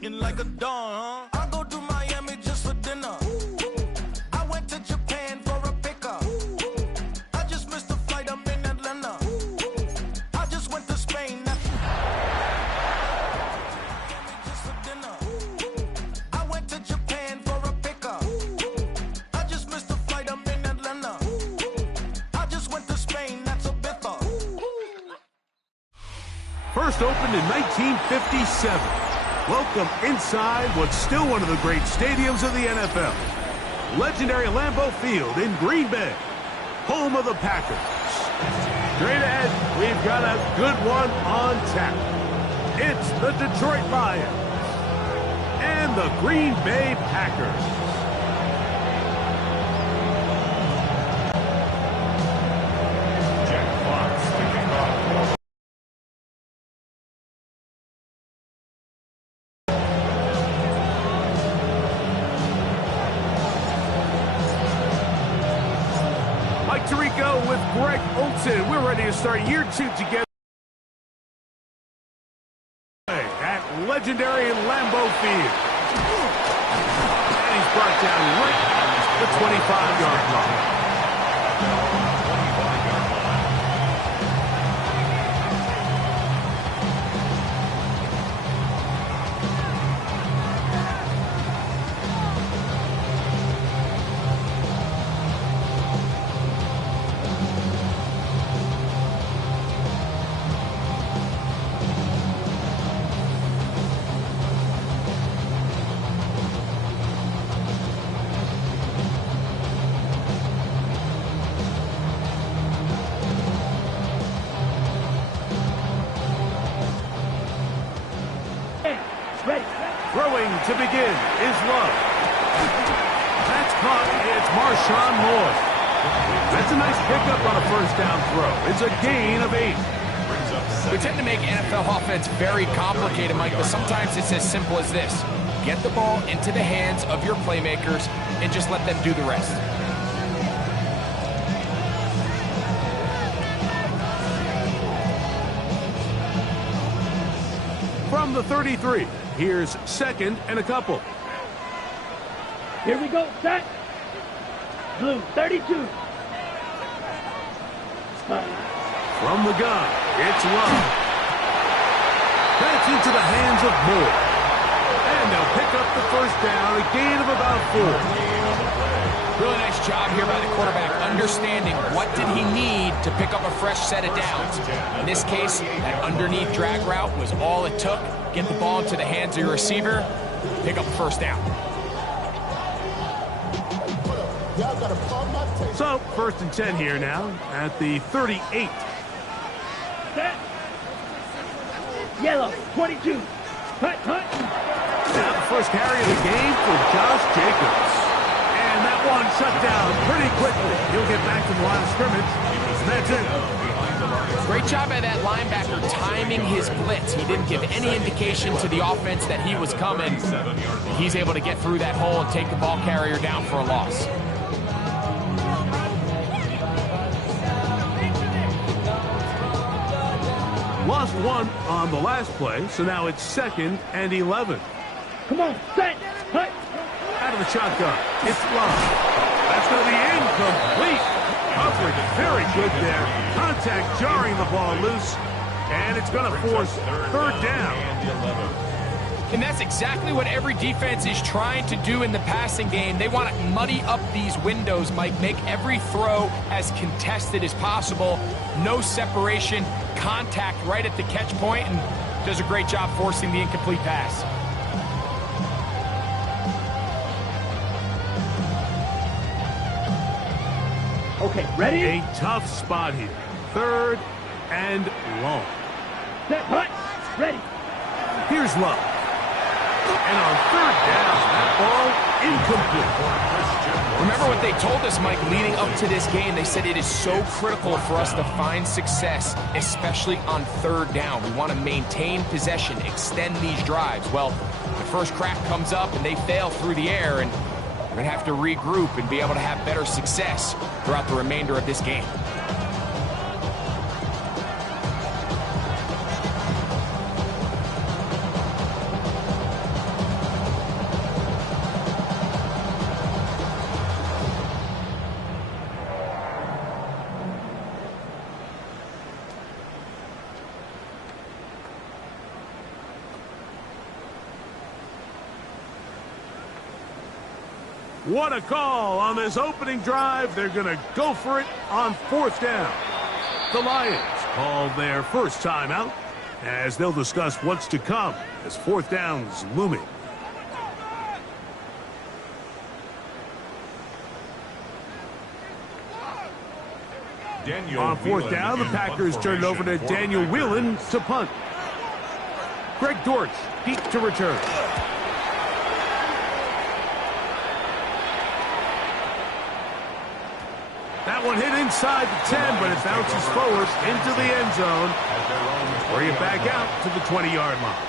eating like a don, huh? I go to Miami just for dinner. I went to Japan for a pickup. I just missed a flight, I'm in Atlanta. I just went to Spain. Just for dinner. I went to Japan for a pickup. I just missed a flight, I'm in Atlanta. I just went to Spain, that's a bither. First opened in 1957. Welcome inside what's still one of the great stadiums of the NFL. Legendary Lambeau Field in Green Bay, home of the Packers. Straight ahead, we've got a good one on tap. It's the Detroit Lions and the Green Bay Packers. With Greg Olsen. We're ready to start year 2 together at legendary Lambeau Field. And he's brought down right at the 25-yard line. Throwing to begin is Love. That's caught. It's Marshawn Lloyd. That's a nice pickup on a first down throw. It's a gain of 8. We tend to make NFL offense very complicated, Mike, but sometimes it's as simple as this. Get the ball into the hands of your playmakers and just let them do the rest. From the 33, here's second and a couple. Here we go, set. Blue, 32. From the gun, it's Love. That's into the hands of Moore. And they'll pick up the first down, a gain of about 4. Really nice job here by the quarterback, understanding what did he need to pick up a fresh set of downs. In this case, that underneath drag route was all it took. Get the ball into the hands of your receiver, pick up the first down. So, first and 10 here now at the 38. Set. Yellow, 22. Hut, hut. Now the first carry of the game for Josh Jacobs. And that one shut down pretty quickly. He'll get back to the line of scrimmage. That's it. Great job by that linebacker timing his blitz. He didn't give any indication to the offense that he was coming. He's able to get through that hole and take the ball carrier down for a loss. Lost 1 on the last play, so now it's 2nd and 11. Come on, set. Hut. Out of the shotgun, it's Love. That's going to be incomplete. Coverage very good there. Contact jarring the ball loose, and it's going to force third down. And that's exactly what every defense is trying to do in the passing game. They want to muddy up these windows, Mike, make every throw as contested as possible. No separation, contact right at the catch point, and does a great job forcing the incomplete pass. Okay, ready? A tough spot here. 3rd and long. Set, hut. Ready. Here's Love. And on 3rd down, that ball incomplete. Remember what they told us, Mike, leading up to this game. They said it is so critical for us to find success, especially on 3rd down. We want to maintain possession, extend these drives. Well, the first crack comes up and they fail through the air, and we're going to have to regroup and be able to have better success throughout the remainder of this game. What a call on this opening drive. They're going to go for it on 4th down. The Lions call their first timeout as they'll discuss what's to come as 4th down's looming. On 4th down, the Packers turn it over to Daniel Whelan to punt. Greg Dortch deep to return. That one hit inside the 10, but it bounces forward into the end zone. Bring it back out to the 20-yard line.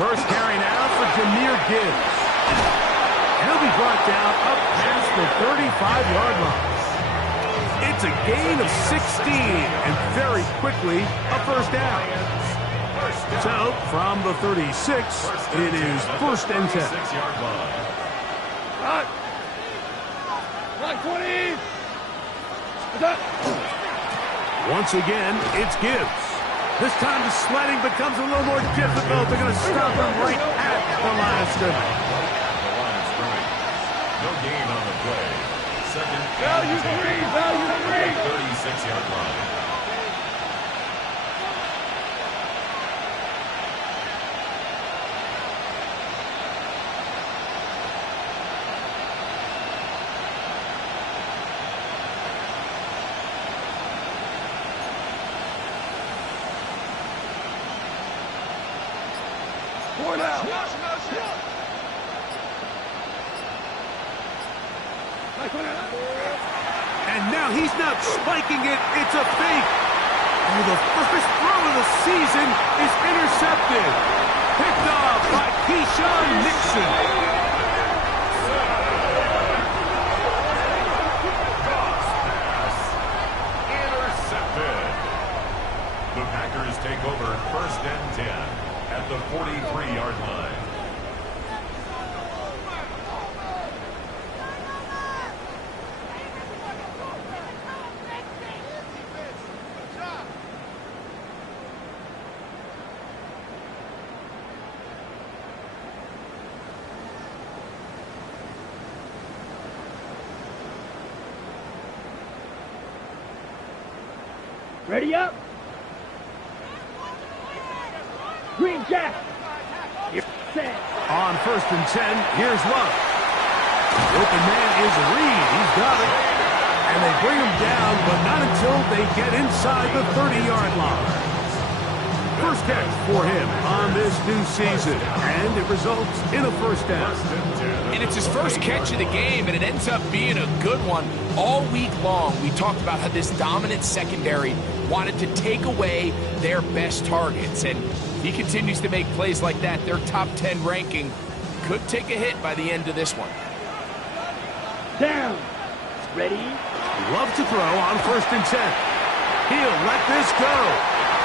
First carry now for Jahmyr Gibbs. And he'll be brought down up past the 35-yard line. It's a gain of 16, and very quickly a first down. So, from the 36, it is 1st and 10. Once again, it's Gibbs. This time the sledding becomes a little more difficult. They're going to stop him right at the line of scrimmage. No gain on the play. Second. Value 3. 36-yard line. And now he's not spiking it, it's a fake. Oh, the first throw of the season is intercepted. Picked off by Keyshawn Nixon. Intercepted. The Packers take over 1st and 10 at the 43-yard line. Ready up. Green Jack. You're set. On 1st and 10, here's Love. The open man is Reed. He's got it. And they bring him down, but not until they get inside the 30-yard line. First catch for him on this new season, and it results in a first down. And it's his first catch of the game, and it ends up being a good one. All week long, we talked about how this dominant secondary wanted to take away their best targets, and he continues to make plays like that. Their top 10 ranking could take a hit by the end of this one. Down. Ready. Love to throw on 1st and 10. He'll let this go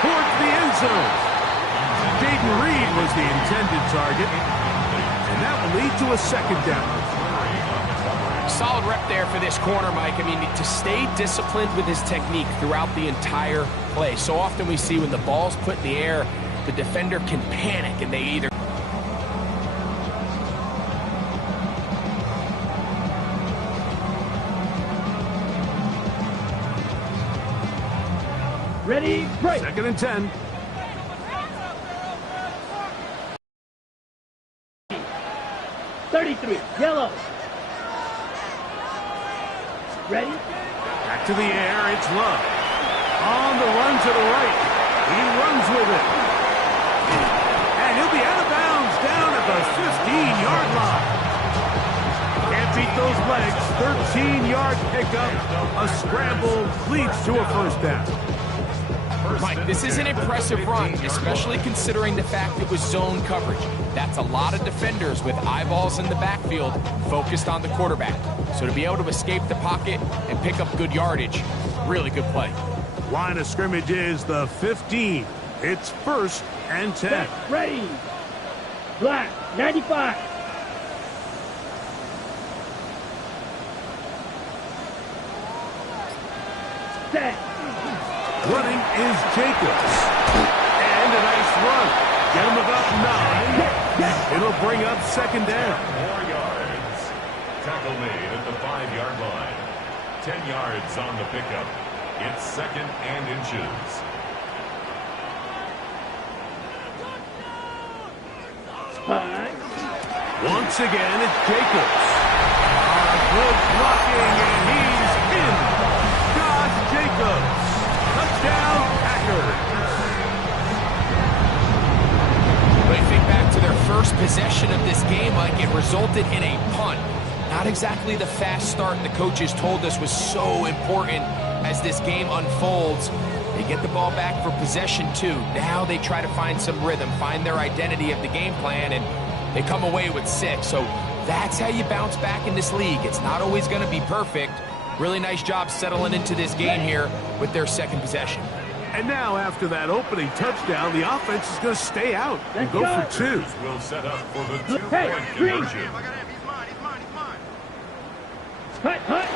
towards the end zone. Jaden Reed was the intended target, and that will lead to a second down. Solid rep there for this corner, Mike. I mean, to stay disciplined with his technique throughout the entire play. So often we see when the ball's put in the air, the defender can panic, and they either... Ready, break. 2nd and 10. Yellow. Ready? Back to the air, it's Love. On the run to the right. He runs with it. And he'll be out of bounds down at the 15-yard line. Can't beat those legs. 13-yard pickup. A scramble leads to a first down. Mike, this is an impressive run, especially considering the fact it was zone coverage. That's a lot of defenders with eyeballs in the backfield focused on the quarterback. So to be able to escape the pocket and pick up good yardage, really good play. Line of scrimmage is the 15. It's 1st and 10. Back, ready. Black, 95. Set. Running is Jacobs. And a nice run. Get him about 9. It'll bring up second down. 4 yards. Tackle made at the 5-yard line. 10 yards on the pickup. It's second and inches. Once again, it's Jacobs. Good blocking, and he's in. Josh Jacobs. Touchdown, Packers. When you think back to their first possession of this game, Mike, it resulted in a punt. Not exactly the fast start the coaches told us was so important as this game unfolds. They get the ball back for possession 2. Now they try to find some rhythm, find their identity of the game plan, and they come away with 6. So that's how you bounce back in this league. It's not always going to be perfect. Really nice job settling into this game here with their second possession. And now, after that opening touchdown, the offense is going to stay out and go for 2. Will set up for the 2-point Hey, green. conversion. Hut, hut.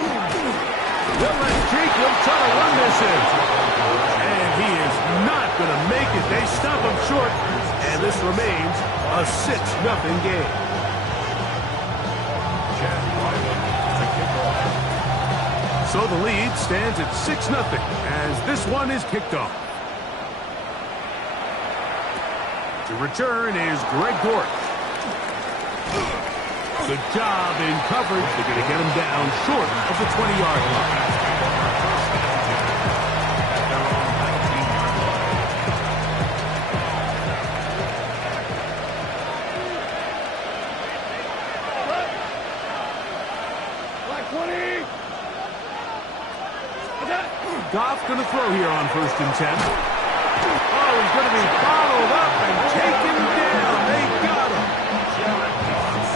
They'll let Jacob try to run this in. And he is not going to make it. They stop him short. And this remains a 6-0 game. So the lead stands at 6-0 as this one is kicked off. To return is Greg Dortch. Good job in coverage. They're going to get him down short of the 20-yard line. Goff going to throw here on 1st and 10. Oh, he's going to be bottled up and taken down. They got him.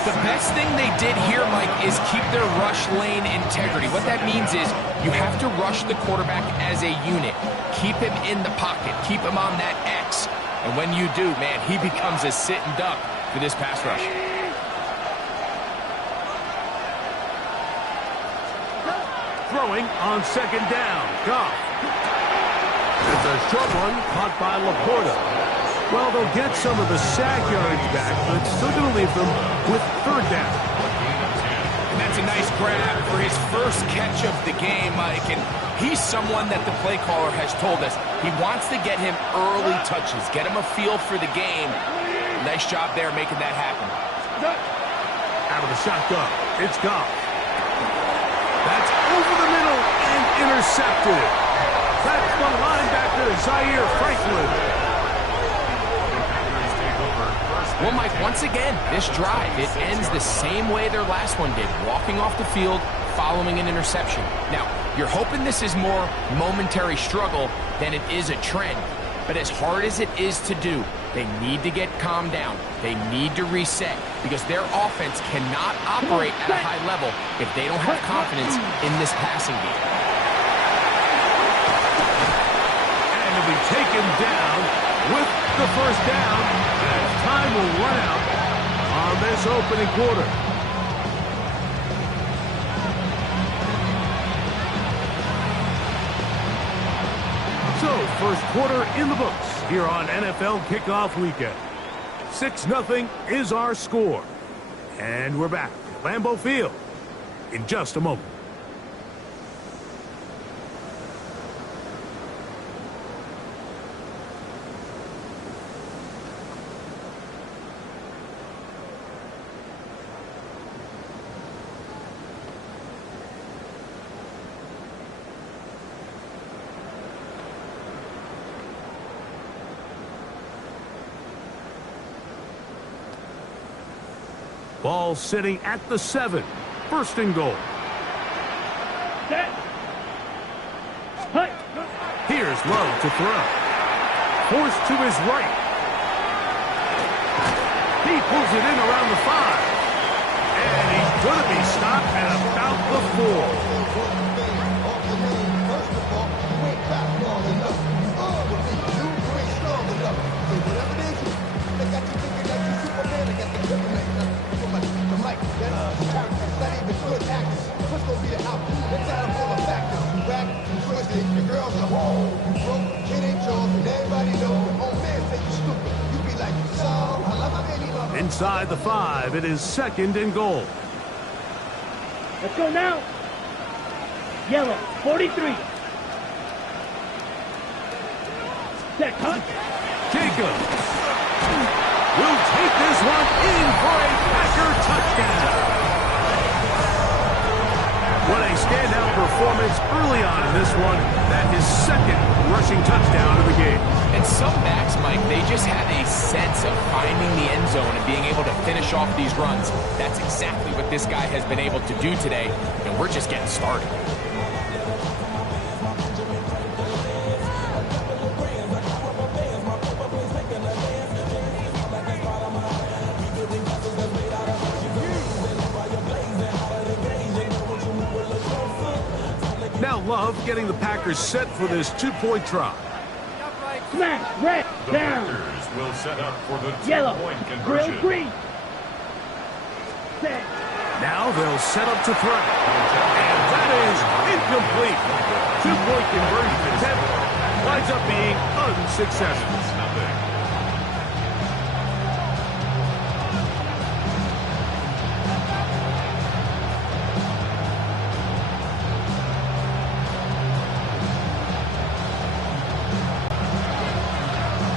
The best thing they did here, Mike, is keep their rush lane integrity. What that means is you have to rush the quarterback as a unit. Keep him in the pocket. Keep him on that X. And when you do, man, he becomes a sitting duck for this pass rush. Throwing on 2nd down. Goff. It's a short one caught by Laporta. Well, they'll get some of the sack yards back, but it's still going to leave them with 3rd down. And that's a nice grab for his first catch of the game, Mike. And he's someone that the play caller has told us he wants to get him early touches, get him a feel for the game. Nice job there making that happen. Out of the shotgun, it's Goff. That's over the middle and intercepted. That's the linebacker, Zaire Franklin. Well, Mike, once again, this drive, it ends the same way their last one did, walking off the field, following an interception. Now, you're hoping this is more momentary struggle than it is a trend. But as hard as it is to do, they need to get calmed down. They need to reset because their offense cannot operate at a high level if they don't have confidence in this passing game. And he'll be taken down with the 1st down as time will run out on this opening quarter. So, 1st quarter in the books here on NFL Kickoff Weekend. 6-0 is our score. And we're back at Lambeau Field in just a moment. Ball sitting at the 7. 1st and goal. Set. Hut. Here's Love to throw. Forced to his right. He pulls it in around the 5. And he's going to be stopped at about the 4. The girls are home. You broke, kid ain't yours, and everybody knows. Oh man, say you stupid. You be like, so, I love my baby mama. Inside the 5, it is 2nd and goal. Let's go now. Yellow, 43. Set, hunt. Jacobs will take this one in for a Packer touchdown. What a standout performance early on in this one. That is 2nd rushing touchdown of the game. And some backs, Mike, they just have a sense of finding the end zone and being able to finish off these runs. That's exactly what this guy has been able to do today, and we're just getting started. Now Love getting the Packers set for this 2-point try. Smash, red, The down. Packers will set up for the Yellow, two-point grill, conversion. green. Set. Now they'll set up to throw. And that is incomplete. 2-point conversion attempt winds up being unsuccessful.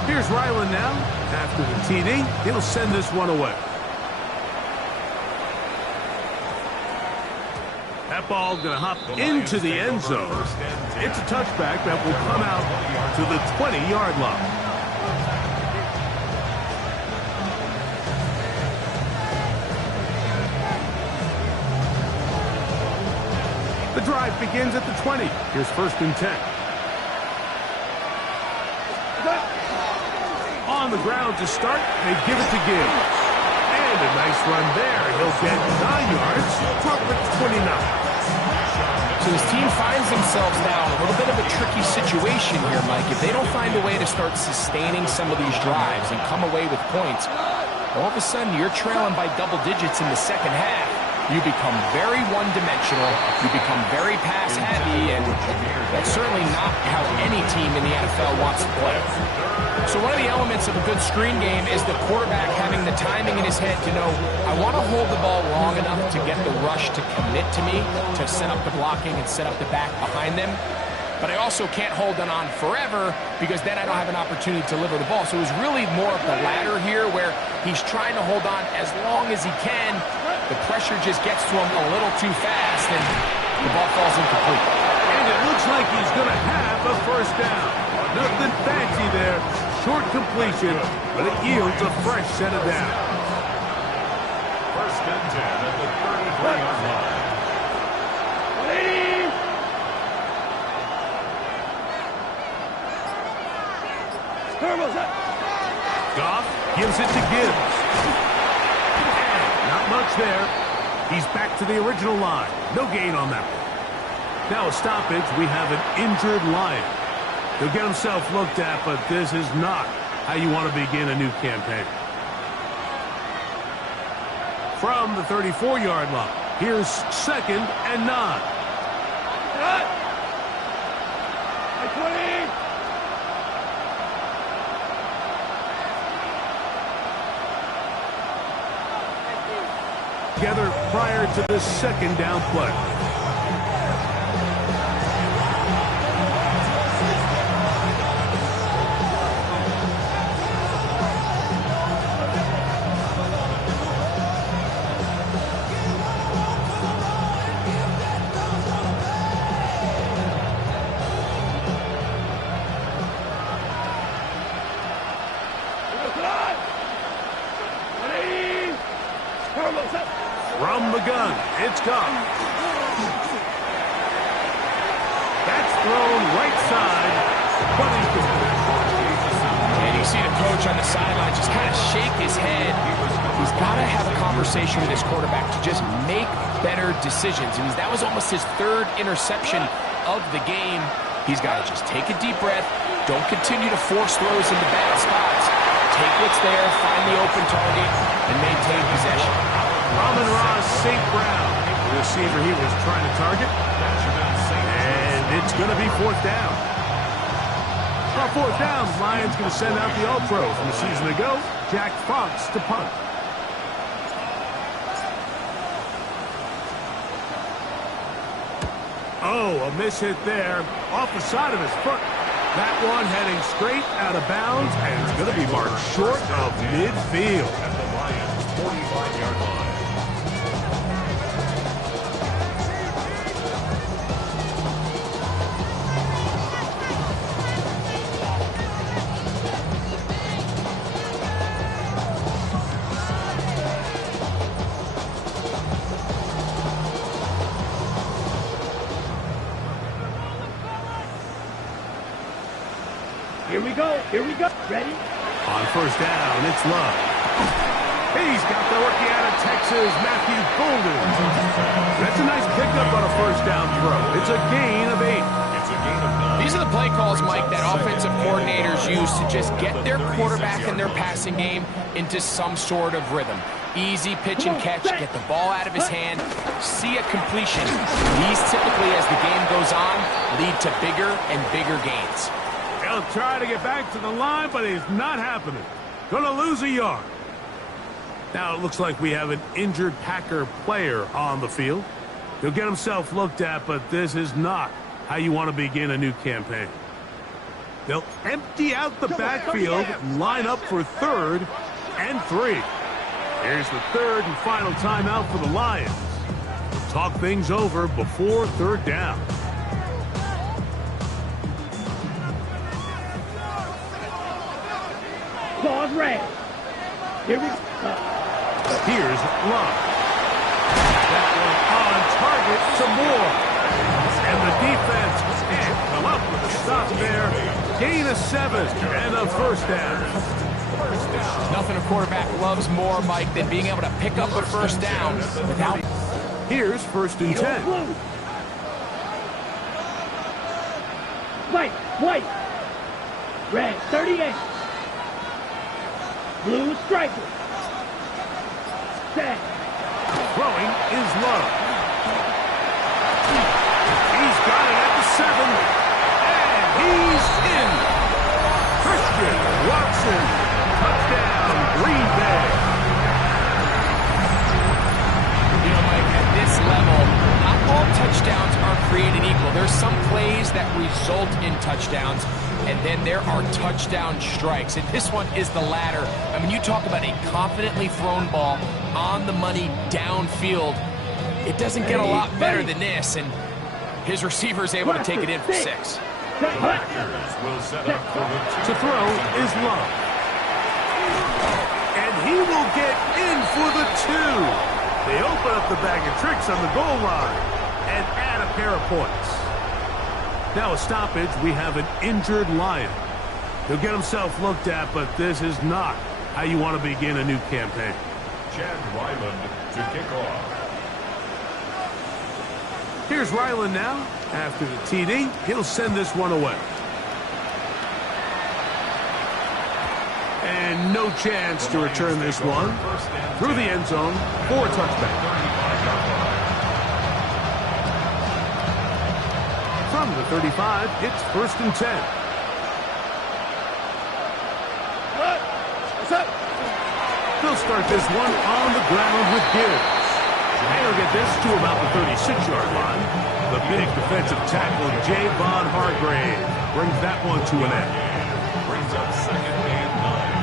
Here's Ryland now. After the TD, he'll send this one away. That ball going to hop into the end zone. It's a touchback that will come out to the 20-yard line. The drive begins at the 20. Here's 1st and 10. On the ground to start, they give it to Gibbs. And a nice run there. He'll get 9 yards, talk with 29. So his team finds themselves now in a little bit of a tricky situation here, Mike. If they don't find a way to start sustaining some of these drives and come away with points, all of a sudden you're trailing by double digits in the second half. You become very one-dimensional, you become very pass-heavy, and that's certainly not how any team in the NFL wants to play. So one of the elements of a good screen game is the quarterback having the timing in his head to know, I want to hold the ball long enough to get the rush to commit to me, to set up the blocking and set up the back behind them. But I also can't hold it on forever because then I don't have an opportunity to deliver the ball. So it was really more of the latter here where he's trying to hold on as long as he can. The pressure just gets to him a little too fast and the ball falls incomplete. And it looks like he's going to have a 1st down. Nothing fancy there. Short completion, but it yields a fresh set of downs. 1st and 10 at the 33-yard line. Goff gives it to Gibbs. And not much there. He's back to the original line. No gain on that one. Now a stoppage. We have an injured Lion. He'll get himself looked at, but this is not how you want to begin a new campaign. From the 34-yard line, here's 2nd and 9. Together prior to the 2nd down play. From the gun, it's Goff. That's thrown right side, but he's good. And you see the coach on the sideline just kind of shake his head. He's got to have a conversation with his quarterback to just make better decisions. And that was almost his 3rd interception of the game. He's got to just take a deep breath. Don't continue to force throws into bad spots. Take what's there, find the open target, and maintain possession. Amon-Ra St. Brown, the receiver he was trying to target. And It's going to be fourth down. On fourth down, Lions going to send out the All-Pro from a season ago, Jack Fox, to punt. Oh, a miss hit there, off the side of his foot. That one heading straight out of bounds, and it's going to be marked short of midfield. At the Lions' 45-yard line. Here we go. Ready? On first down, it's Love. He's got the rookie out of Texas, Matthew Golden. That's a nice pickup on a first down throw. It's a gain of 8. It's a gain of 9. These are the play calls, Mike, that offensive coordinators use to just get their quarterback and their passing game into some sort of rhythm. Easy pitch and catch, get the ball out of his hand, see a completion. These typically, as the game goes on, lead to bigger and bigger gains. He'll try to get back to the line, but it's not happening. Gonna lose a yard. Now it looks like we have an injured Packer player on the field. He'll get himself looked at, but this is not how you want to begin a new campaign. They'll empty out the backfield, line up for 3rd and 3. Here's the 3rd and final timeout for the Lions. We'll talk things over before 3rd down. Claws red. Here we go. Here's Love. That one on target some more. And the defense can't come up with a stop there. Gain of 7 and a first down. Nothing a quarterback loves more, Mike, than being able to pick up a first down without... Here's 1st and 10. Blue. White. Red, 38. Blue striker. Set. Throwing is Love. He's got it at the 7. And he's in. Christian Watson. Touchdown, Green Bay. You know, Mike, at this level, not all touchdowns are created equal. There's some plays that result in touchdowns, and then there are touchdown strikes. And this one is the latter. I mean, you talk about a confidently thrown ball on the money downfield. It doesn't get a lot better than this, and his receiver is able to take it in for 6. Packers will set up for the 2. To throw is Love. And he will get in for the 2. They open up the bag of tricks on the goal line and add a pair of points. Now a stoppage, we have an injured Lion. He'll get himself looked at, but this is not how you want to begin a new campaign. Chad Ryland to kick off. Here's Ryland now. After the TD, he'll send this one away. And no chance to return this one through the end zone for a touchback. From the 35, it's 1st and 10. What's up? They'll start this one on the ground with Gibbs. And he'll get this to about the 36-yard line. The big defensive tackle, Javon Hargrave, brings that one to an end. Brings up 2nd and 9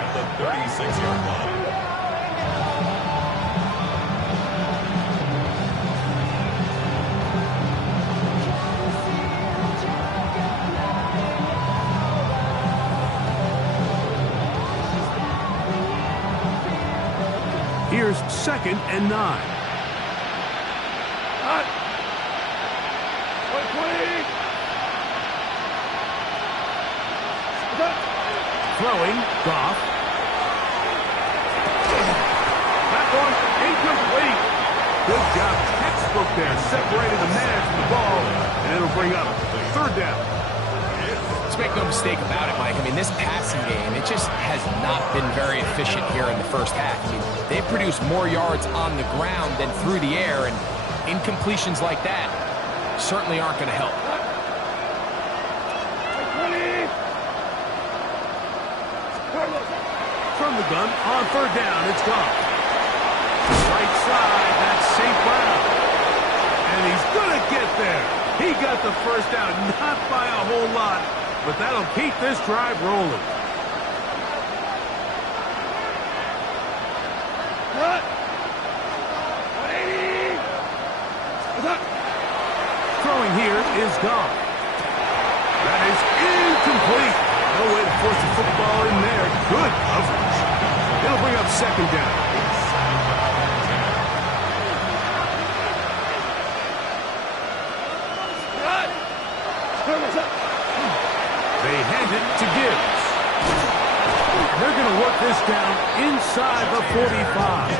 at the 36-yard line. Here's 2nd and 9. Hot. 120. Throwing, Goff. That one incomplete. Good job. Textbook there. Separated the man from the ball, and it'll bring up 3rd down. Let's make no mistake about it, Mike. I mean, this passing game, it just has not been very efficient here in the first half. I mean, they produced more yards on the ground than through the air, and incompletions like that, certainly aren't going to help. From the gun, on third down, it's gone. Right side, that's St. Brown. And he's going to get there. He got the first down, not by a whole lot, but that'll keep this drive rolling. Throwing here is gone. That is incomplete. No way to force the football in there. Good coverage. It'll bring up second down. They hand it to Gibbs. They're going to work this down inside the 45.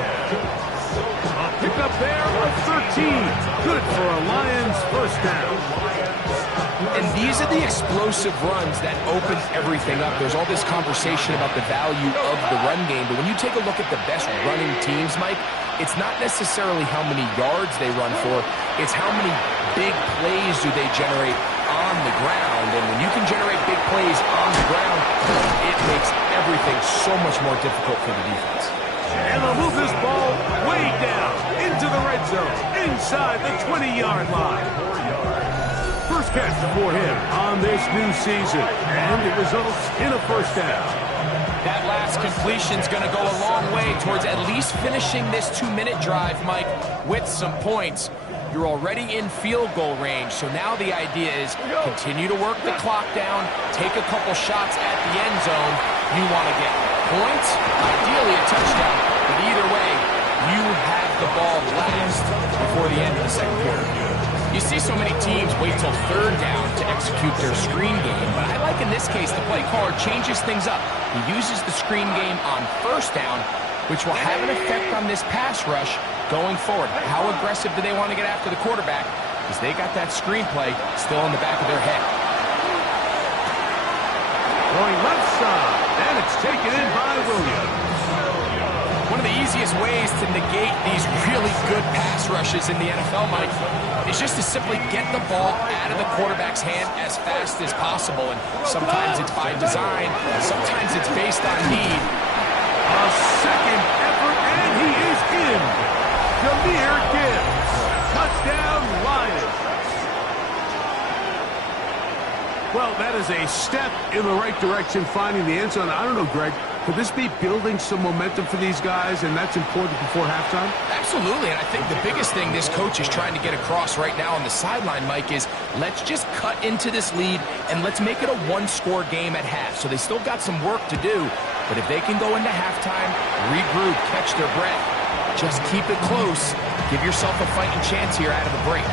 A pickup there of 13. Good for a Lions first down. And these are the explosive runs that open everything up. There's all this conversation about the value of the run game, but when you take a look at the best running teams, Mike, it's not necessarily how many yards they run for, it's how many big plays do they generate on the ground. And when you can generate big plays on the ground, it makes everything so much more difficult for the defense. And they'll move this ball way down into the red zone, inside the 20-yard line. First catch for him on this new season, and it results in a first down. That last completion's going to go a long way towards at least finishing this 2-minute drive, Mike, with some points. You're already in field goal range, so now the idea is continue to work the clock down, take a couple shots at the end zone. You want to get points, ideally a touchdown, but either way, you have the ball last before the end of the second quarter. You see so many teams wait till third down to execute their screen game, but I like in this case the play caller changes things up. He uses the screen game on first down, which will have an effect on this pass rush going forward. How aggressive do they want to get after the quarterback? Because they got that screen play still in the back of their head. Going left side, and it's taken in by Williams. One of the easiest ways to negate these really good pass rushes in the NFL, Mike, is just to simply get the ball out of the quarterback's hand as fast as possible. And sometimes it's by design, sometimes it's based on need. A second effort, and he is in. Jahmyr Gibbs. Touchdown, Lions. Well, that is a step in the right direction, finding the end zone. I don't know, Greg, could this be building some momentum for these guys, and that's important before halftime? Absolutely, and I think the biggest thing this coach is trying to get across right now on the sideline, Mike, is let's just cut into this lead, and let's make it a one-score game at half. So they still got some work to do, but if they can go into halftime, regroup, catch their breath, just keep it close, give yourself a fighting chance here out of the break.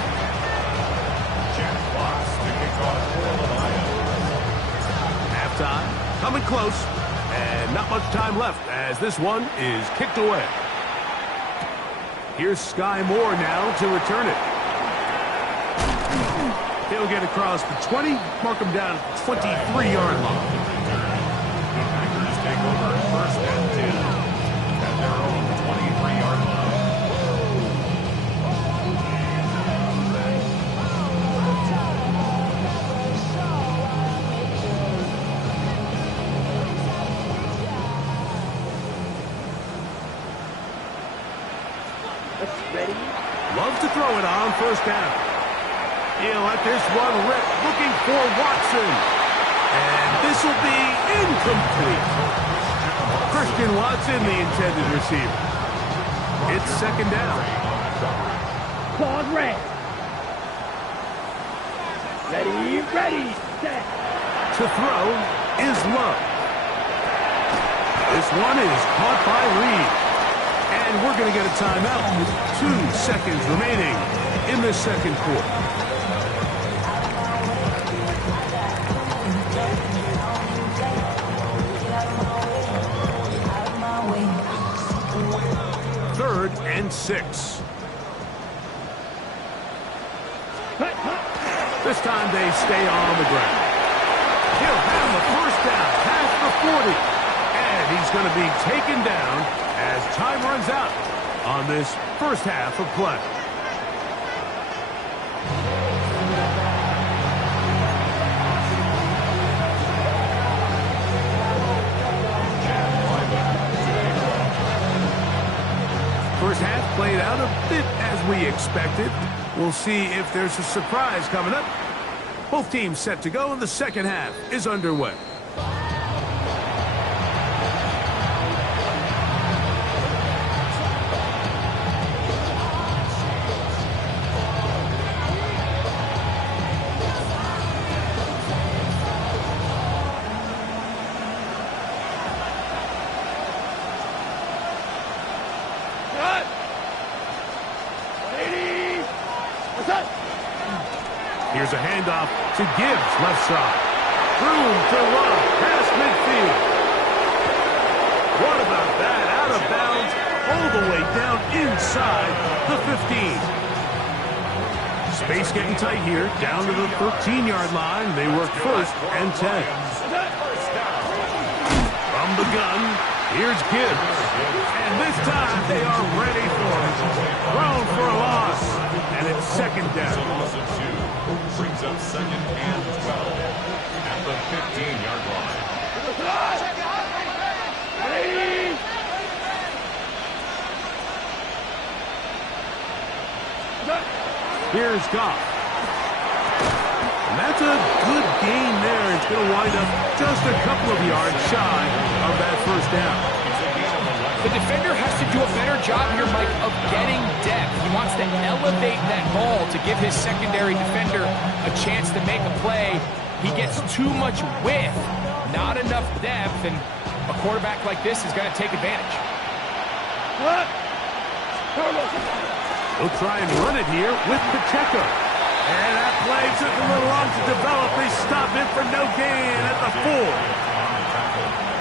Halftime, coming close. And not much time left as this one is kicked away. Here's Sky Moore now to return it. He'll get across the 20, mark him down at the 23-yard line. The Packers take over first and 10 at their own 23-yard line. Ready? Love to throw it on first down. He'll let this one rip, looking for Watson. And this will be incomplete. Christian Watson, the intended receiver. It's second down. Claws red. Ready, set. To throw is Love. This one is caught by Reed. And we're going to get a timeout with 2 seconds remaining in the second quarter. Third and 6. This time they stay on the ground. He'll have the first down past the 40. And he's going to be taken down as time runs out on this first half of play. as we expected. We'll see if there's a surprise coming up. Both teams set to go, and the second half is underway. Here's a handoff to Gibbs, left side. Room to run past midfield. What about that? Out of bounds, all the way down inside the 15. Space getting tight here, down to the 13-yard line. They work first and 10. From the gun, here's Gibbs. And this time they are ready for it. Thrown for a loss. And it's second down. Loss of 2 brings up second and 12 at the 15-yard line. Here's Goff. And that's a good gain there. It's going to wind up just a couple of yards shy of that first down. The defender has to do a better job here, Mike, of getting depth. He wants to elevate that ball to give his secondary defender a chance to make a play. He gets too much width, not enough depth, and a quarterback like this is going to take advantage. They'll try and run it here with Pacheco. And that play took a little long to develop. They stop it for no gain at the 4.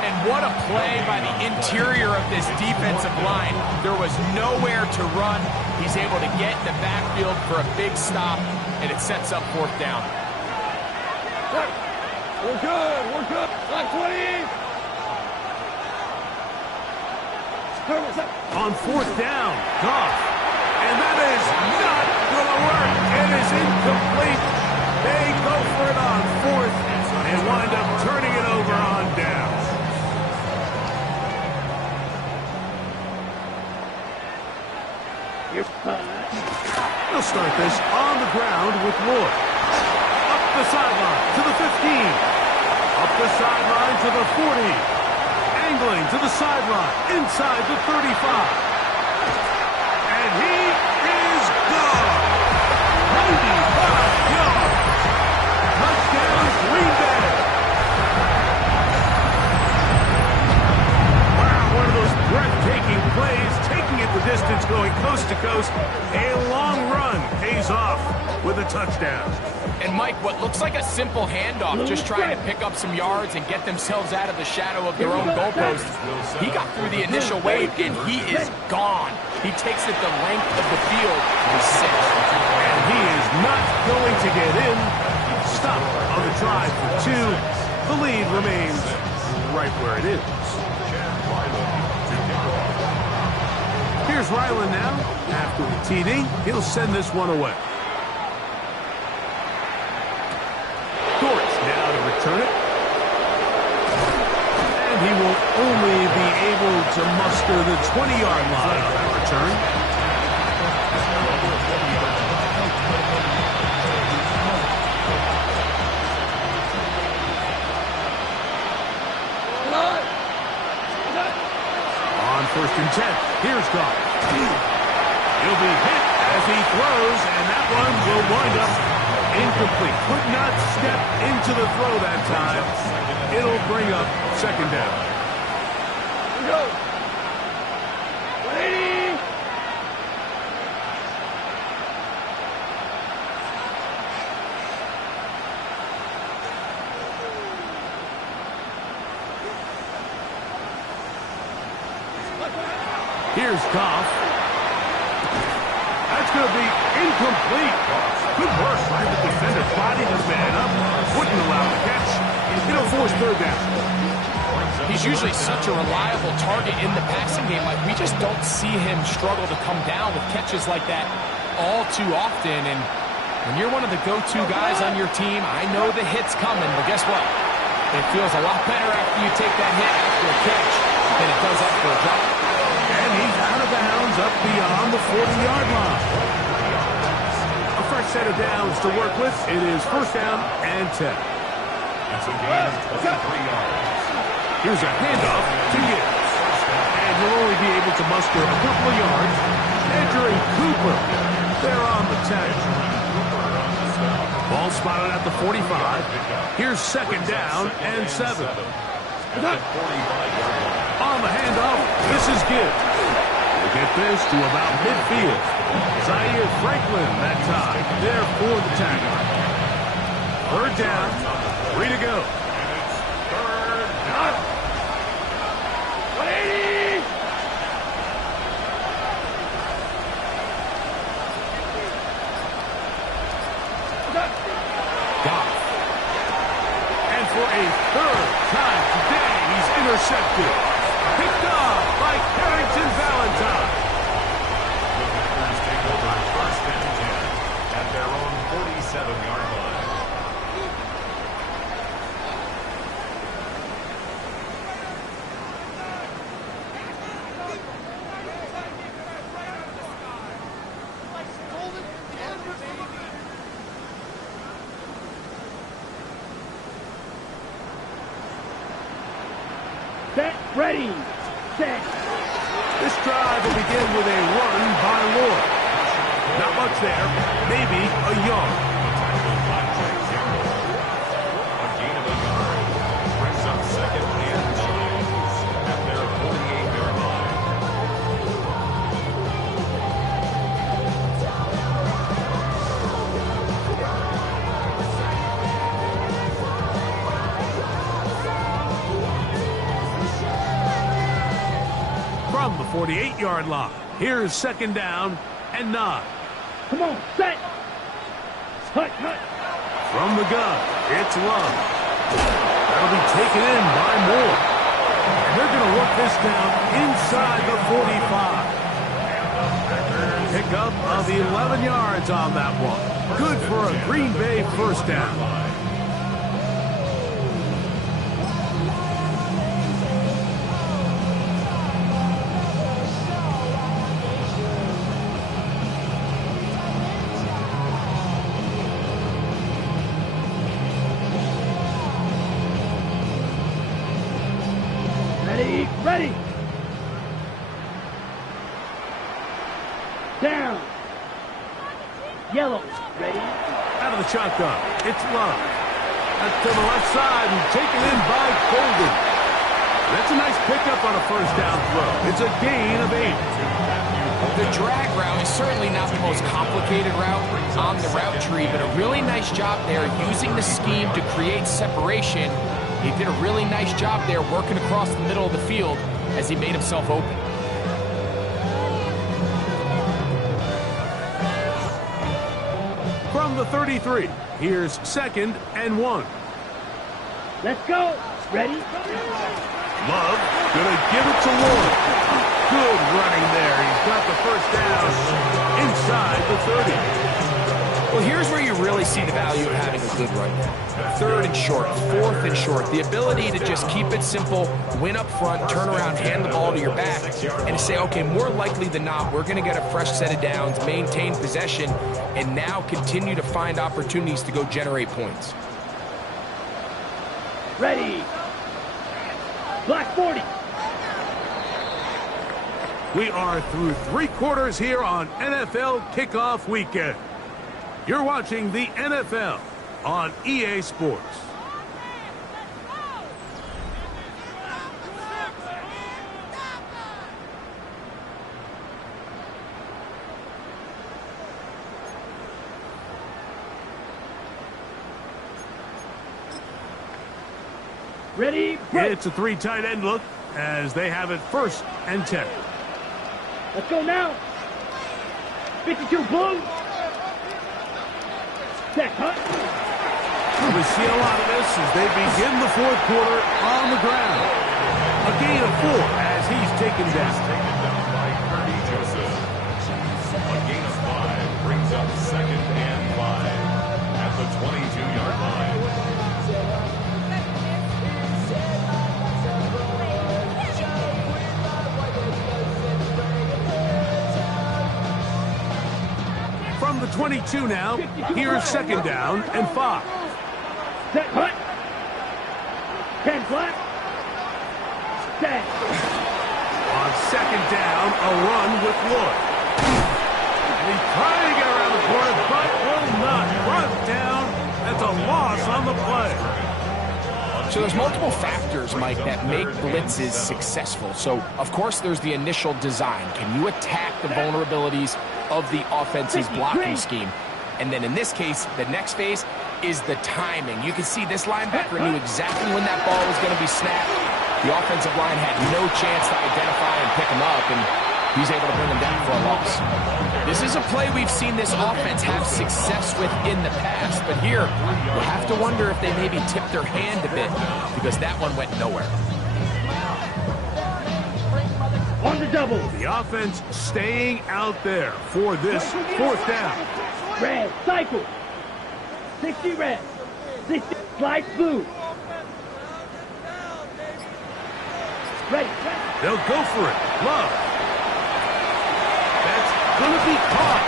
And what a play by the interior of this defensive line. There was nowhere to run. He's able to get in the backfield for a big stop, and it sets up fourth down. We're good. We're good. Line 20. On fourth down, Goff. And that is not going to work. It is incomplete. They go for it on fourth and wind up turning it over on down. They'll start this on the ground with Lord. Up the sideline to the 15. Up the sideline to the 40. Angling to the sideline inside the 35. And he is gone. 95 yards. Touchdown, Green Bay. Wow, one of those breathtaking plays, taking it the distance, going coast to coast. A long run pays off with a touchdown. And Mike, what looks like a simple handoff, just trying to pick up some yards and get themselves out of the shadow of their own goalpost. He got through the initial wave, and he is gone. He takes it the length of the field. He's sick. And he is not going to get in. Stop on the drive for 2. The lead remains right where it is. Here's Ryland now. After the TD, he'll send this one away. Now to return it. And he will only be able to muster the 20-yard line on that return. On first and 10, here's Goff. He'll be hit as he throws, and that one will wind up incomplete. Could not step into the throw that time. It'll bring up second down. Here we go. 180. Here's Goff. That's going to be incomplete. Good work by the defender. Body his man up. Wouldn't allow the catch. It'll force third down. He's usually such a reliable target in the passing game. Like, we just don't see him struggle to come down with catches like that all too often. And when you're one of the go-to guys on your team, I know the hit's coming, but guess what? It feels a lot better after you take that hit after a catch than it does after a drop. And he's out of bounds up beyond the 40-yard line. A fresh set of downs to work with. It is first down and 10. It's a gain of 23 yards. Here's a handoff to Gibbs. And he'll only be able to muster a couple of yards. Andrew Cooper, they're on the 10. Ball spotted at the 45. Here's second down and 7. On the handoff, this is Gibbs. We'll get this to about midfield. Zaire Franklin that time, there for the tackle. Third down, 3 to go. Third down. 180. Goff. And for a third time today, he's intercepted. Picked off by Carrington Valentine. The Packers take over first and 10 at their own 47-yard line. Set, ready, set. This drive will begin with a run by Lord. Not much there, maybe a yard. A gain of a yard brings up second and 9 at their 48-yard line. From the 48-yard line, here's second down and 9. Come on, set. Hut. From the gun, it's Love. That'll be taken in by Moore. And they're going to work this down inside the 45. Pickup of 11 yards on that one. Good for a Green Bay first down. Ready. Down. Yellow. Ready. Out of the shotgun, it's Love. That's to the left side and taken in by Golden. That's a nice pickup on a first down throw. It's a gain of 8. The drag route is certainly not the most complicated route on the route tree, but a really nice job there using the scheme to create separation. He did a really nice job there working across the middle of the field as he made himself open. From the 33, here's second and 1. Let's go. Ready. Love gonna give it to Ward. Good running there. He's got the first down inside the 30. Well, here's where you really see the value of having a good run. Third and short, fourth and short. The ability to just keep it simple, win up front, turn around, hand the ball to your back, and to say, okay, more likely than not, we're going to get a fresh set of downs, maintain possession, and now continue to find opportunities to go generate points. Ready. Black 40. We are through 3 quarters here on NFL Kickoff Weekend. You're watching the NFL on EA Sports. Ready. Break. It's a 3 tight end look as they have it first and 10. Let's go now. 52 blue. Check, Hut. We see a lot of this as they begin the 4th quarter on the ground. A gain of 4 as he's taken down. Taken down by Kirby Joseph. A gain of 5 brings up second and 5 at the 22-yard line. From 22 now, here's second down and 5. Set, hut. 10 flat. Set. On second down, a run with Lloyd. And he's trying to get around the corner, but will not. Brought down. That's a loss on the play. So there's multiple factors, Mike, that make blitzes successful. So, of course, there's the initial design. Can you attack the vulnerabilities of the offense's blocking scheme? And then in this case, the next phase is the timing. You can see this linebacker knew exactly when that ball was going to be snapped. The offensive line had no chance to identify and pick him up, and he's able to bring him down for a loss. This is a play we've seen this offense have success with in the past, but here you have to wonder if they maybe tipped their hand a bit because that one went nowhere. On the double. The offense staying out there for this fourth down. Red, cycle. 60 red. 60, slide blue. Ready. They'll go for it. Love. That's going to be caught.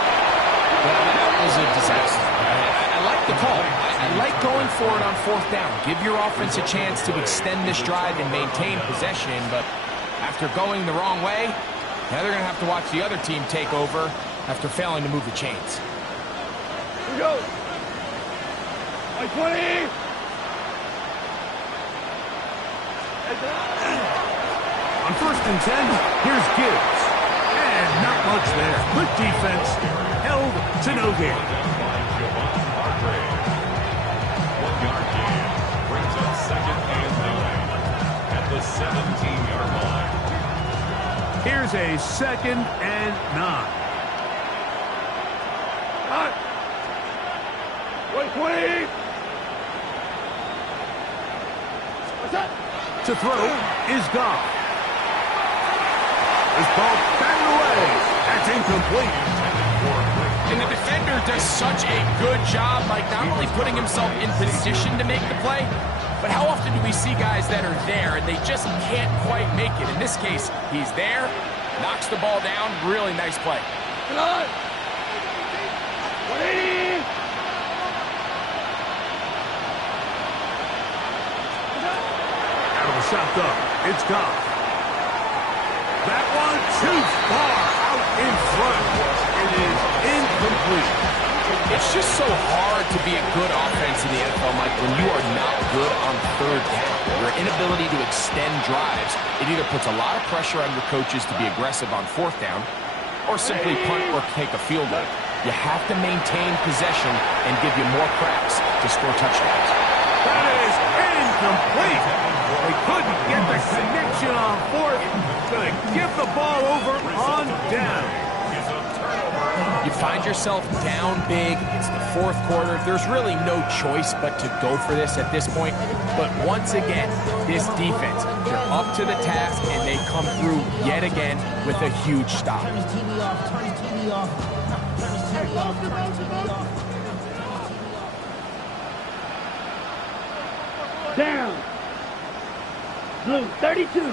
Well, that was a disaster. I like the call. I like going for it on fourth down. Give your offense a chance to extend this drive and maintain possession, but after going the wrong way, now they're going to have to watch the other team take over after failing to move the chains. Here we go. 20. On first and 10, here's Gibbs. And not much there. Good defense. Held to no gain. 1 yard gain brings up second and 9 at the 17-yard line. Here's a second and 9. Cut. 120. What's up? To throw is Goff. This ball batted away. That's incomplete. And the defender does such a good job, like not only putting himself in position to make the play, but how often do we see guys that are there and they just can't quite make it? In this case, he's there, knocks the ball down, really nice play. Come on. 180. Out of the shotgun, it's Goff. That one too far out in front. It is incomplete. It's just so hard to be a good offense in the NFL, Mike, when you are not good on third down. Your inability to extend drives, it either puts a lot of pressure on your coaches to be aggressive on fourth down or simply punt or take a field goal. You have to maintain possession and give you more cracks to score touchdowns. That is incomplete. They couldn't get the connection on fourth. Going to give the ball over on down. You find yourself down big. It's the fourth quarter. There's really no choice but to go for this at this point. But once again, this defense, they're up to the task, and they come through yet again with a huge stop. Down. Blue, 32.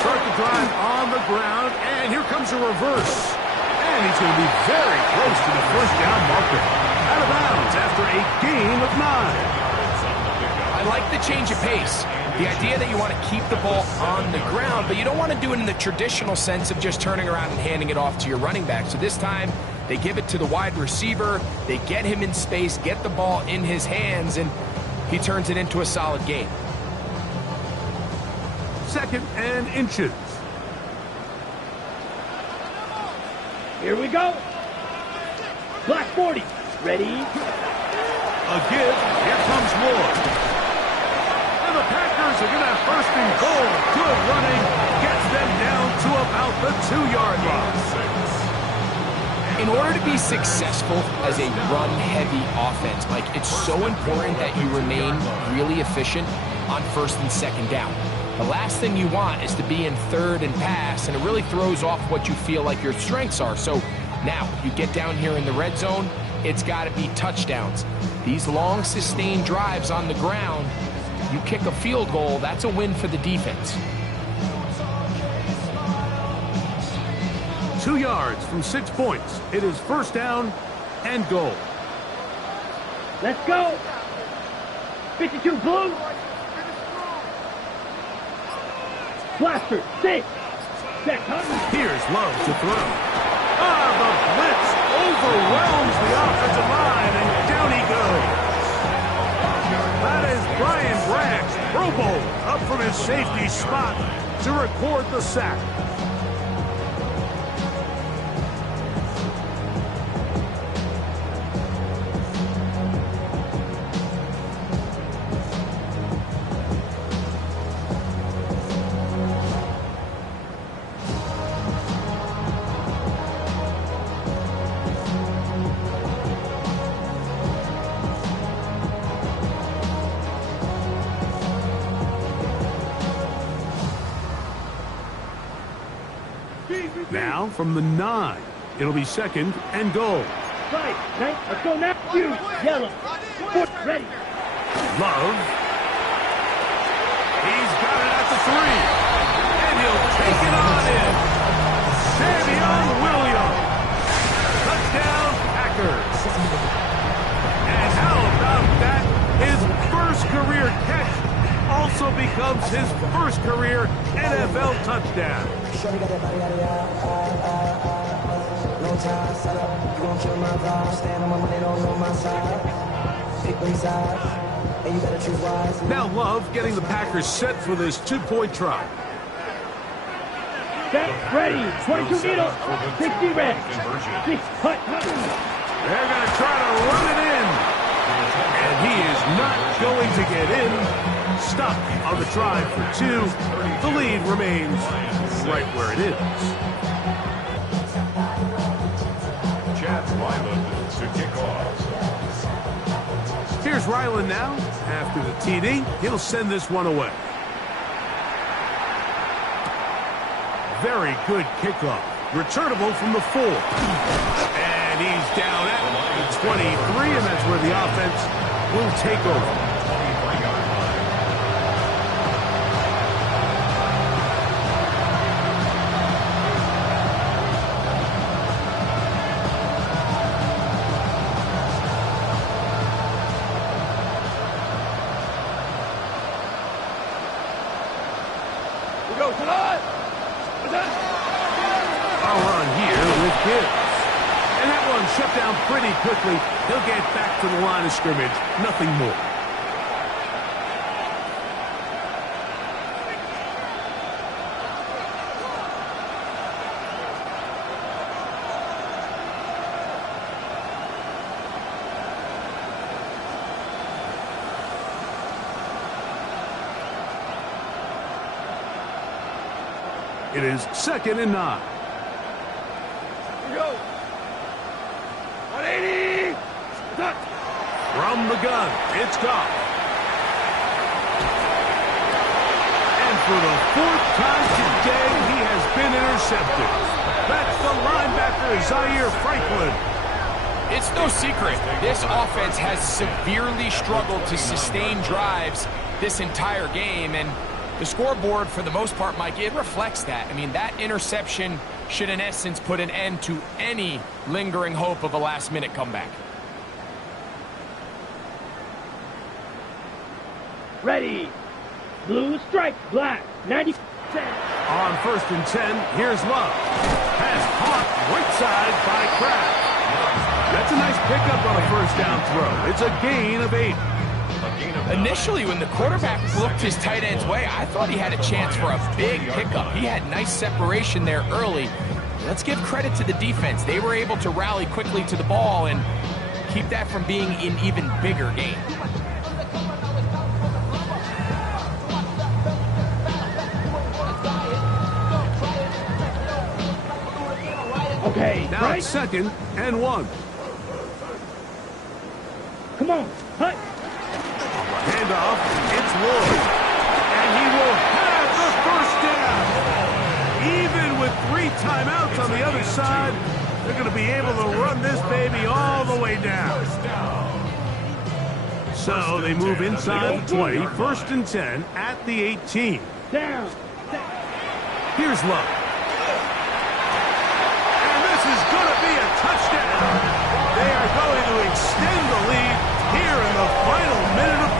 Start the drive on the ground, and here comes a reverse. And he's going to be very close to the first down marker. Out of bounds after a gain of 9. I like the change of pace. The idea that you want to keep the ball on the ground, but you don't want to do it in the traditional sense of just turning around and handing it off to your running back. So this time, they give it to the wide receiver. They get him in space, get the ball in his hands, and he turns it into a solid gain. Second and inches. Here we go. Black 40. Ready? A give. Here comes Lloyd. And the Packers are going to have first and goal. Good running. Gets them down to about the 2-yard line. In order to be successful as a run-heavy offense, Mike, it's so important that you remain really efficient on first and second down. The last thing you want is to be in third and pass, and it really throws off what you feel like your strengths are. So now you get down here in the red zone, it's got to be touchdowns. These long sustained drives on the ground, you kick a field goal, that's a win for the defense. 2 yards from 6 points. It is first down and goal. Let's go. 52 blue. Blaster, 6. Set, Here's Love to throw. The blitz overwhelms the offensive line, and down he goes. That is Brian Bragg's Pro Bowl up from his safety spot to record the sack. Now from the 9. It'll be second and goal. Right, let's go now. You, yellow. Ready. Love. He's got it at the 3. And he'll take it on in. Savion Williams. Touchdown, Packers. And how about that? His first career catch also becomes his first career NFL touchdown. Now Love getting the Packers set for this 2-point try. Set, ready, 22 needle, 60 red, 6 hut. They're going to try to run it in. And he is not going to get in. Stuck on the try for 2. The lead remains right where it is. Chad Ryland to kick off. Here's Ryland now. After the TD, he'll send this one away. Very good kickoff. Returnable from the 4. And he's down at the 23, and that's where the offense will take over. Shut down pretty quickly. He'll get back to the line of scrimmage. Nothing more. It is second and 9. From the gun, it's Goff. And for the 4th time today, he has been intercepted. That's the linebacker, Zaire Franklin. It's no secret, this offense has severely struggled to sustain drives this entire game, and the scoreboard, for the most part, Mike, it reflects that. I mean, that interception should, in essence, put an end to any lingering hope of a last-minute comeback. Ready. Blue strike, black, 90%. On 1st and 10, here's Love. Pass caught right side by Kraft. That's a nice pickup on a first down throw. It's a gain of 8. Initially, when the quarterback looked his tight end's way, I thought he had a chance for a big pickup. He had nice separation there early. Let's give credit to the defense. They were able to rally quickly to the ball and keep that from being an even bigger gain. Okay, now right? It's second and 1. Come on, hut. Handoff, it's Lloyd. And he will have the first down. Even with 3 timeouts on the other side, they're going to be able to run this baby all the way down. So they move inside the 20, 1st and 10 at the 18. Down. Here's Love.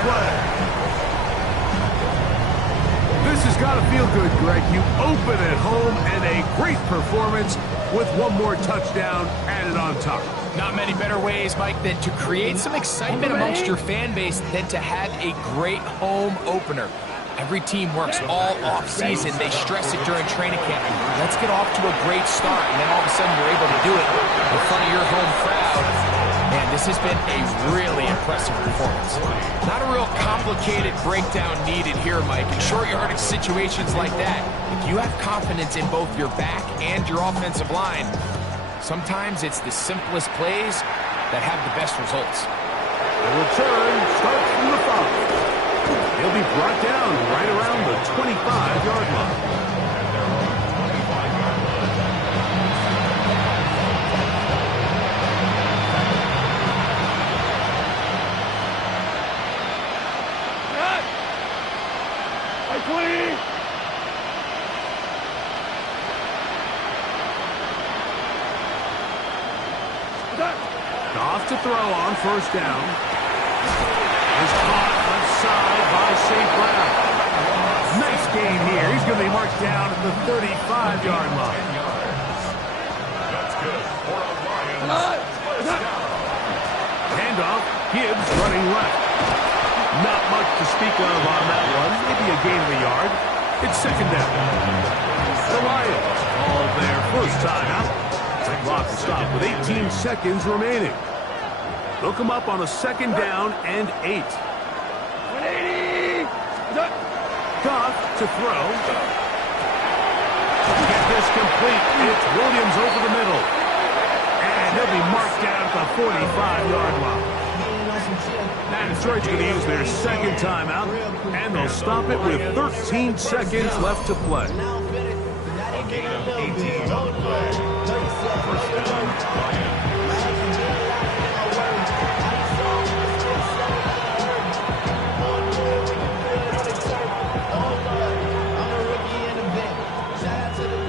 play. This has got to feel good, Greg. You open at home and a great performance with one more touchdown added on top. Not many better ways, Mike, than to create some excitement amongst your fan base than to have a great home opener. Every team works all off-season. They stress it during training camp. Let's get off to a great start, and then all of a sudden you're able to do it in front of your home crowd. Man, this has been a really impressive performance. Not a real complicated breakdown needed here, Mike. In short yardage situations like that, if you have confidence in both your back and your offensive line, sometimes it's the simplest plays that have the best results. The return starts from the 5. He'll be brought down right around the 25-yard line. Goff to throw on first down. Is caught left side by St. Brown. Nice gain here. He's going to be marked down at the 35-yard line. That's good for a Lions first down. Handoff. Gibbs running left. Not much to speak of on that one. Maybe a gain of a yard. It's second down. The Lions all their first time out. Clock to stop with 18 seconds remaining. They'll come up on a second down and 8. 180. Goff to throw. Get this complete. It's Williams over the middle. And he'll be marked down at the 45-yard line. Detroit's going to use their second timeout, and they'll stop it with 13 seconds left to play. A gain of 18 on the play. First down, Lions.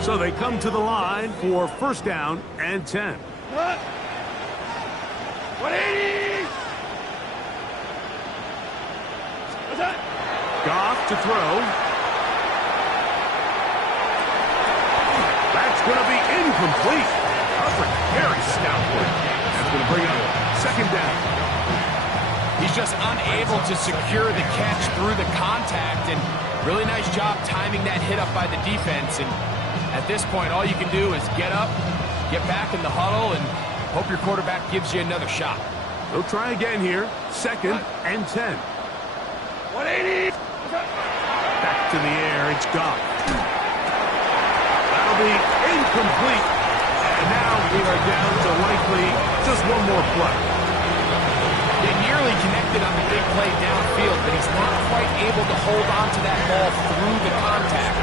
So they come to the line for first down and 10. 180. Goff to throw. That's going to be incomplete. Coverage very stout work. That's going to bring up second down. He's just unable to secure the catch through the contact, and really nice job timing that hit up by the defense. And at this point, all you can do is get up, get back in the huddle, and hope your quarterback gives you another shot. They'll try again here. Second and 10. 180. Back to the air. It's Goff. That'll be incomplete. And now we are down to likely just one more play. They nearly connected on the big play downfield, but he's not quite able to hold on to that ball through the contact.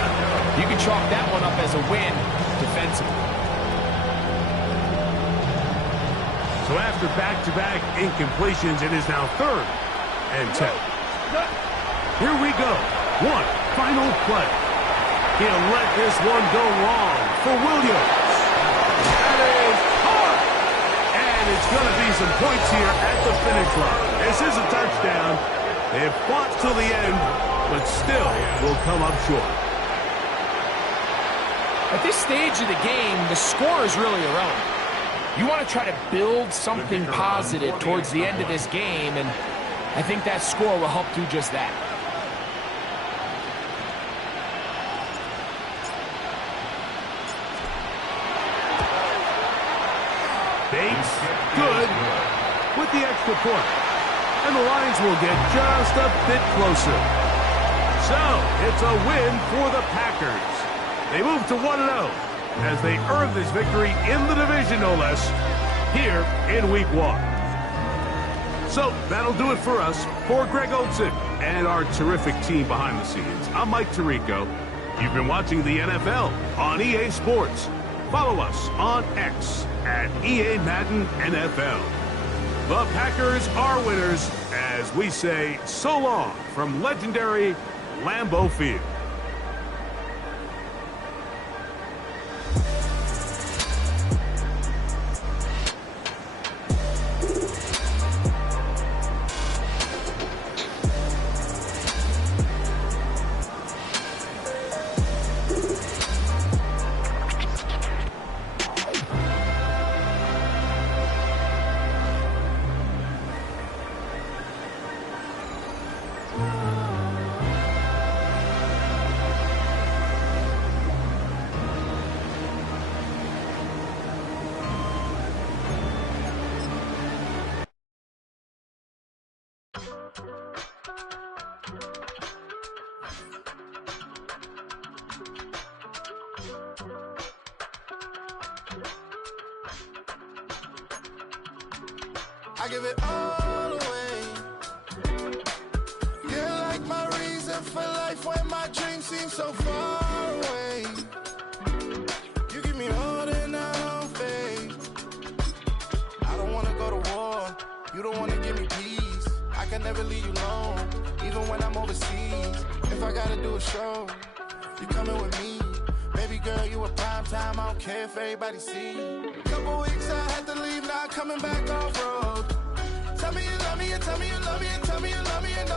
You can chalk that one up as a win defensively. So after back-to-back incompletions, it is now third and 10. Here we go. One final play. He'll let this one go long for Williams. That is hard. And it's going to be some points here at the finish line. This is a touchdown. They've fought till the end, but still will come up short. At this stage of the game, the score is really irrelevant. You want to try to build something positive towards the end of this game, and I think that score will help do just that. Bates, good, with the extra point. And the Lions will get just a bit closer. So, it's a win for the Packers. They move to 1-0 as they earn this victory in the division, no less, here in Week 1. So, that'll do it for us. For Greg Olson and our terrific team behind the scenes, I'm Mike Tirico. You've been watching the NFL on EA Sports. Follow us on X at EA Madden NFL. The Packers are winners as we say so long from legendary Lambeau Field. I give it all away. You're like my reason for life when my dreams seem so far away. You give me more than I don't face. I don't wanna go to war. You don't wanna give me peace. I can never leave you alone, even when I'm overseas. If I gotta do a show, you coming with me. Baby girl, you a prime time. I don't care if everybody see. Couple weeks I had to leave, now coming back off road. Tell me you love me, and tell me you love me, and tell me you love me, and